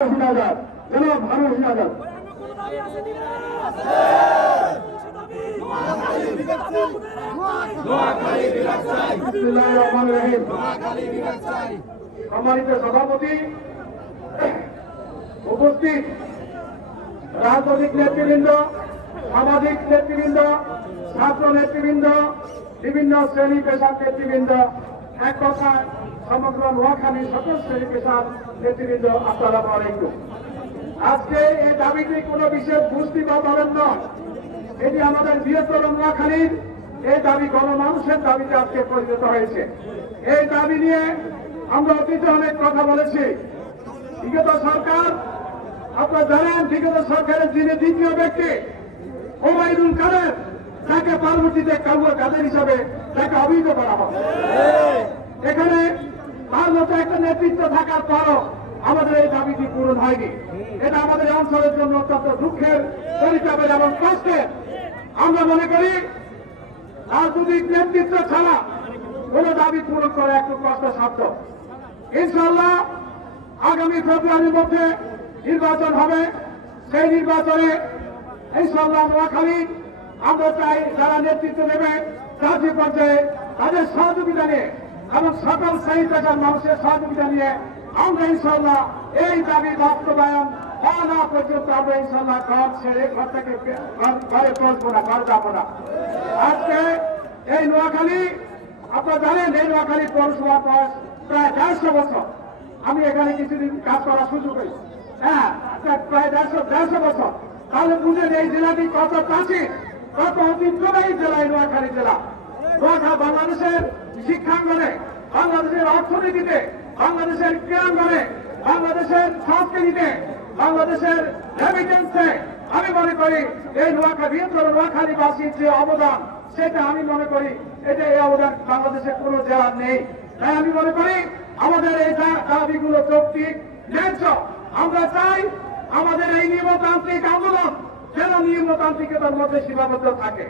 জনাব ভানু আজাদ সম্মানিত সভাপতি, উপস্থিত রাজনৈতিক নেতৃবৃন্দ, সামাজিক নেতৃবৃন্দ, ছাত্র নেতৃবৃন্দ, বিভিন্ন শ্রেণী পেশার নেতৃবৃন্দ, এক কথায় সমগ্র নোয়াখালী সকল শ্রেণী পেশার নেতৃবৃন্দ, আসসালামু আলাইকুম। আজকে এই দাবিটি কোন বিশেষ গোষ্ঠী বা দলের নয়, এটি আমাদের বৃহত্তর নোয়াখালীর এই দাবি গণমানুষের দাবিতে আজকে পরিণত হয়েছে। এই দাবি নিয়ে আমরা অতীতে অনেক কথা বলেছি। বিগত সরকার, আপনারা জানেন, বিগত সরকারের যিনি দ্বিতীয় ব্যক্তি ওবায়দুল কাদের, তাকে পরবর্তীতে কাদের হিসাবে তাকে অভিহিত করা হয়। এখানে তার মতো একটা নেতৃত্ব থাকার পরও আমাদের এই দাবিটি পূরণ হয়নি। এটা আমাদের অঞ্চলের জন্য অত্যন্ত দুঃখের, পরিতাপের এবং কষ্টের। আমরা মনে করি রাজনৈতিক নেতৃত্ব ছাড়া কোন দাবি পূরণ করা একটু কষ্টসাধ্য। ইনশাআল্লাহ আগামী ফেব্রুয়ারির মধ্যে নির্বাচন হবে। সেই নির্বাচনে ইনশাআল্লাহ নোয়াখালী আমরা চাই যারা নেতৃত্ব নেবে জাতীয় পর্যায়ে তাদের সহযোগিতা নিয়ে এবং সকল শ্রেণী পেশার মানুষের সহযোগিতা নিয়ে আমরা ইনশাআল্লাহ এই দাবি বাস্তবায়ন হওয়া না পর্যন্ত আমরা ইনশাআল্লাহ ঘর ছেড়ে ঘর থেকে ঘরে পৌঁছবো না, ঘর যাবো না। আজকে এই নোয়াখালী, আপনারা জানেন, এই নোয়াখালী পৌরসভার বয়স প্রায় 150 বছর। আমি এখানে কিছুদিন কাজ করার সুযোগ হয়েছে। হ্যাঁ, প্রায় 150 বছর। তাহলে বুঝেন এই জেলাটি কত প্রাচীন, কত ঐতিহ্যবাহী জেলা এই নোয়াখালী জেলা। নোয়াখালী বাংলাদেশের শিক্ষাঙ্গনে, বাংলাদেশের অর্থনীতিতে, বাংলাদেশের ক্রীড়াঙ্গনে, বাংলাদেশের সংস্কৃতিতে, বাংলাদেশের রেমিটেন্সে আমি মনে করি এই নোয়াখালীবাসীর যে অবদান, সেটা আমি মনে করি এটা এই অবদান বাংলাদেশের কোন জেলার নেই। তাই আমি মনে করি আমাদের এই দাবিগুলো যৌক্তিক, ন্যায্য। আমরা চাই আমাদের এই নিয়মতান্ত্রিক আন্দোলন যেন নিয়মতান্ত্রিকতার মধ্যে সীমাবদ্ধ থাকে।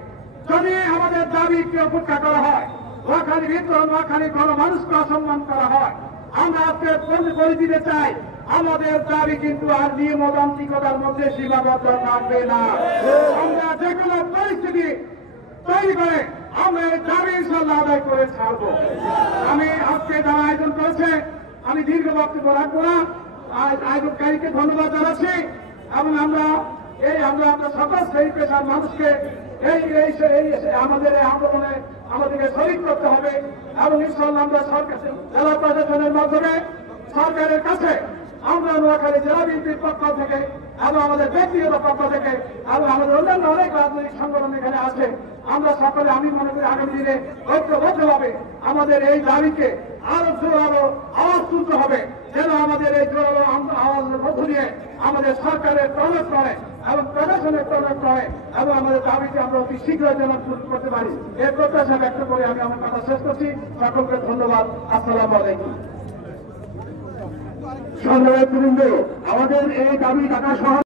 যদি আমাদের দাবিকে উপেক্ষা করা হয়, নোয়াখালীর ভিতরে নোয়াখালীর গণমানুষকে অসম্মান করা হয়, আমরা আজকে বলে দিতে চাই আমাদের দাবি কিন্তু আর নিয়মতান্ত্রিকতার মধ্যে সীমাবদ্ধ থাকবে না। আমরা যে কোনো পরিস্থিতি তৈরি করে আমরা এই দাবি ইনশাআল্লাহ আদায় করে ছাড়বো। আমি আজকে যারা আয়োজন করেছে, আমি দীর্ঘ বক্তব্য রাখবো না। আয়োজনকারীকে ধন্যবাদ জানাচ্ছি এবং আমরা সকল শ্রেণী পেশার মানুষকে আমাদের এই আন্দোলনে আমাদেরকে শরীক করতে হবে এবং ইনশাআল্লাহ আমরা সরকার, জেলা প্রশাসনের মাধ্যমে সরকারের কাছে আমরা নোয়াখালী জেলা বিএনপির পক্ষ থেকে এবং আমাদের ব্যক্তিগত পক্ষ থেকে এবং আমাদের অন্যান্য অনেক রাজনৈতিক সংগঠন এখানে আছে, আমরা সকলে আমি মনে করি আগামী দিনে ঐক্যবদ্ধভাবে আমাদের এই দাবিকে আরো জোরালো আওয়াজ তুলতে হবে, যেন আমাদের এই জোরালো আওয়াজের মধ্য দিয়ে আমাদের সরকারের টনক করে এবং প্রশাসনের টনক করে এবং আমাদের দাবিকে আমরা অতি শীঘ্রই যেন পূরণ করতে পারি। এর প্রত্যাশা ব্যক্ত করে আমি আমার কথা শেষ করছি। সকলকে ধন্যবাদ। আসসালামু আলাইকুম। সংগ্রামী বৃন্দ, আমাদের এই দাবি টাকা সহ